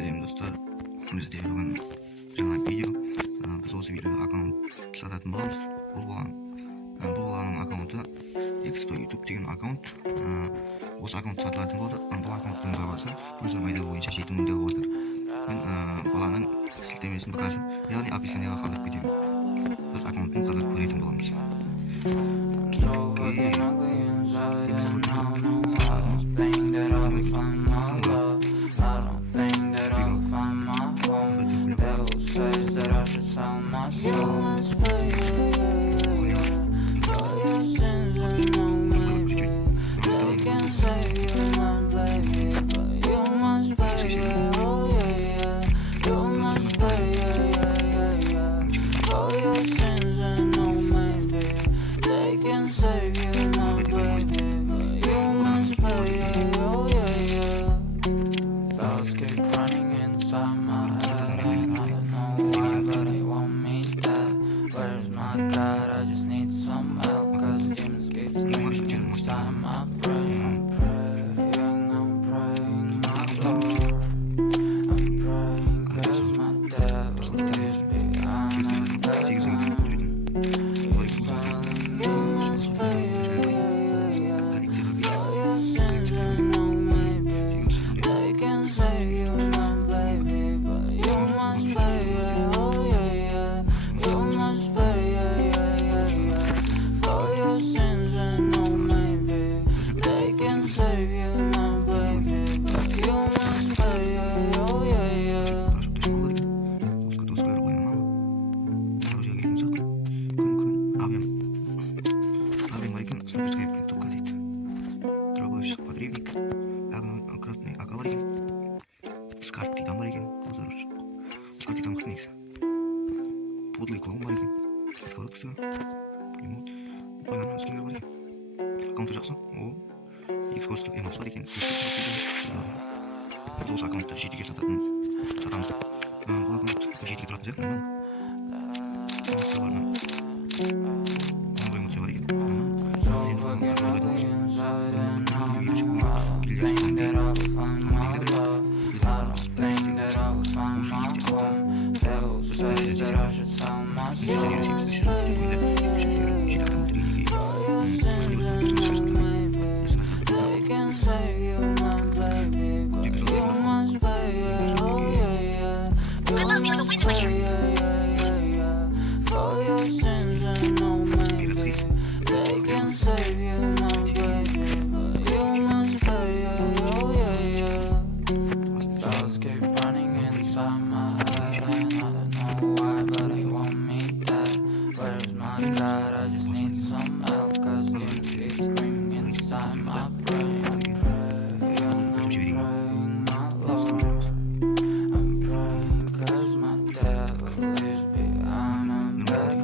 сәлем достар, бізде бүгін жаңа видео. Біз осы видеода аккаунт сататын боламыз. Бұл баланың аккаунты X100 YouTube деген аккаунт. Осы аккаунт сатылатын болды. Бұл аккаунттың бағасы өзінің айтуы бойынша 7000 деп отыр. Мен баланың сілтемесін бақасын, яғни описаниеға қалдырып кетемін. Біз аккаунттың сатып көретін боламыз. Says that I should sell my soul. You must pay for your sins and no maybe. They can say you're my baby, but you must pay, oh yeah, yeah. You must pay, yeah. For your sins and no maybe. They can say you're my baby, but you must pay, oh yeah, yeah. Thoughts keep running inside my head and I don't know why, but they want me dead. Where's my God? I just need some help, cause demons keep screaming inside my brain. I'm praying, my Lord. I'm praying cause my devil is behind my back. He's telling me you must pay, for your sins and no maybe. They can say you're my baby, but you must pay, oh yeah, yeah. You must pay, yeah. For your sins and no maybe. They can say you're my baby, but you must pay, oh yeah, yeah. Подребник, красный акваларик, с карты там барыги, с карты там книгс, подлый клоун барыги, с карты пулемет, банан с кем барыги, аккаунт жақсы, о, экскурсия эмос бар екен, біз осы аккаунтты жетіге сатамыз, бұл аккаунт жетіге тұратын сияқты, эмоцияларынан, ондай эмоция бар екен, Think that I will find my love. I don't think that I will find my home. Devil says that I should sell my soul. For your sins and no maybe. They can say you're my baby, but you must pay, oh yeah, yeah. You must pay, yeah. For your sins and no maybe. They can say you're my baby, but you must pay, oh yeah, yeah. Thoughts keep running inside my head and I don't know why, but they want me dead. Where's my God? I just need some help, cause demons keep screaming inside my brain. I'm praying, my Lord. I'm praying cause my devil is behind my back.